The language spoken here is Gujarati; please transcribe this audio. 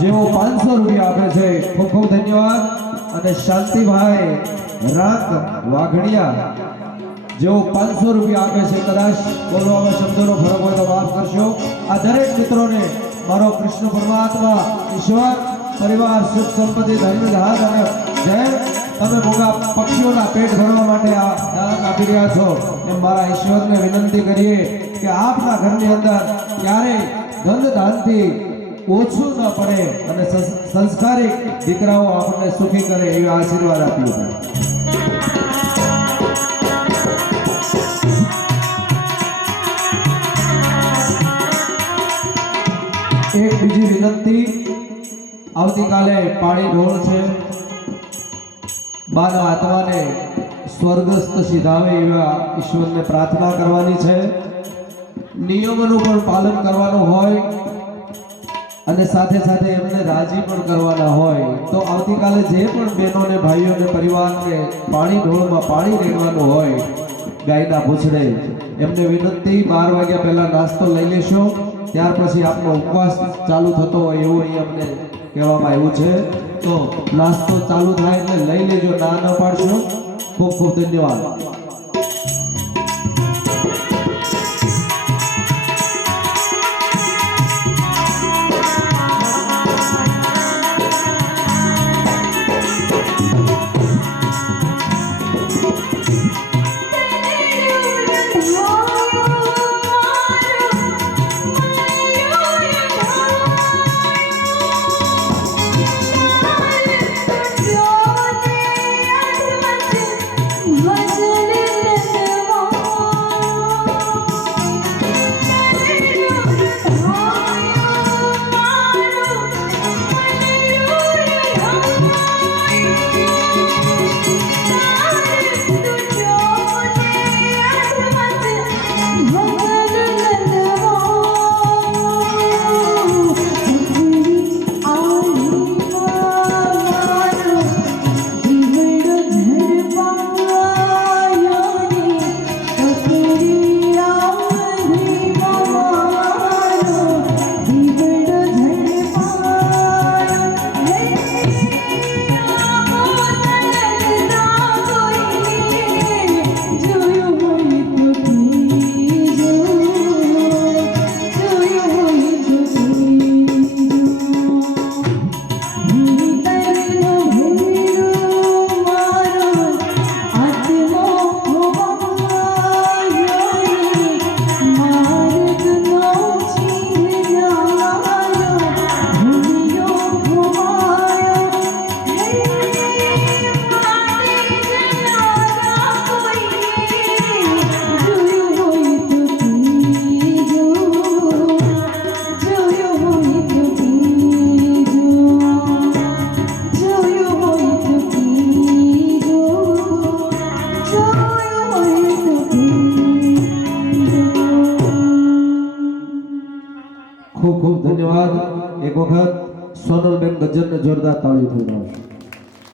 જેઓ 500 રૂપિયા આપે છે ખૂબ ખૂબ ધન્યવાદ અને શાંતિભાઈ રાત વાઘડિયા જેઓ 500 રૂપિયા આપે છે કદાચ બોલવામાં શબ્દોનો ફરક હોય તો માફ કરશો આ દરેક મિત્રોને મારો કૃષ્ણ પરમાત્મા ઈશ્વર પરિવાર સુખ સંપત્તિ ધર્મ હાથ અને જય તમે મોગા પક્ષીઓના પેટ ભરવા માટે આ દાન આપી રહ્યા છો એમ મારા ઈશ્વરને વિનંતી કરીએ કે આપના ઘરની અંદર ક્યારેય ગંધ દાનથી ઓછું ન પડે અને સંસ્કારી દીકરાઓ આપણને સુખી કરે એવા આશીર્વાદ આપ્યો એક બીજી વિનંતી આવતીકાલે પાણી ઢોળ છે બાના આત્માને સ્વર્ગસ્થ સીધાવે એવા ઈશ્વરને પ્રાર્થના કરવાની છે નિયમોનું પણ પાલન કરવાનું હોય અને સાથે સાથે એમને રાજી પણ કરવાના હોય તો આવતીકાલે જે પણ બહેનોને ભાઈઓને પરિવારને પાણી ઢોળમાં પાણી રેડવાનું હોય ગાયના પૂછડે એમને વિનંતી 12 વાગ્યા પહેલા નાસ્તો લઈ લેશો ત્યાર પછી આપનો ઉપવાસ ચાલુ થતો હોય એવું અહીં અમને કહેવામાં આવ્યું છે તો નાસ્તો ચાલુ થાય એટલે લઈ લેજો ના ન પાડશો ખૂબ ખૂબ ધન્યવાદ ખૂબ ખૂબ ધન્યવાદ એક વખત સોનલબેન ગજ્જરને જોરદાર તાળી થઈ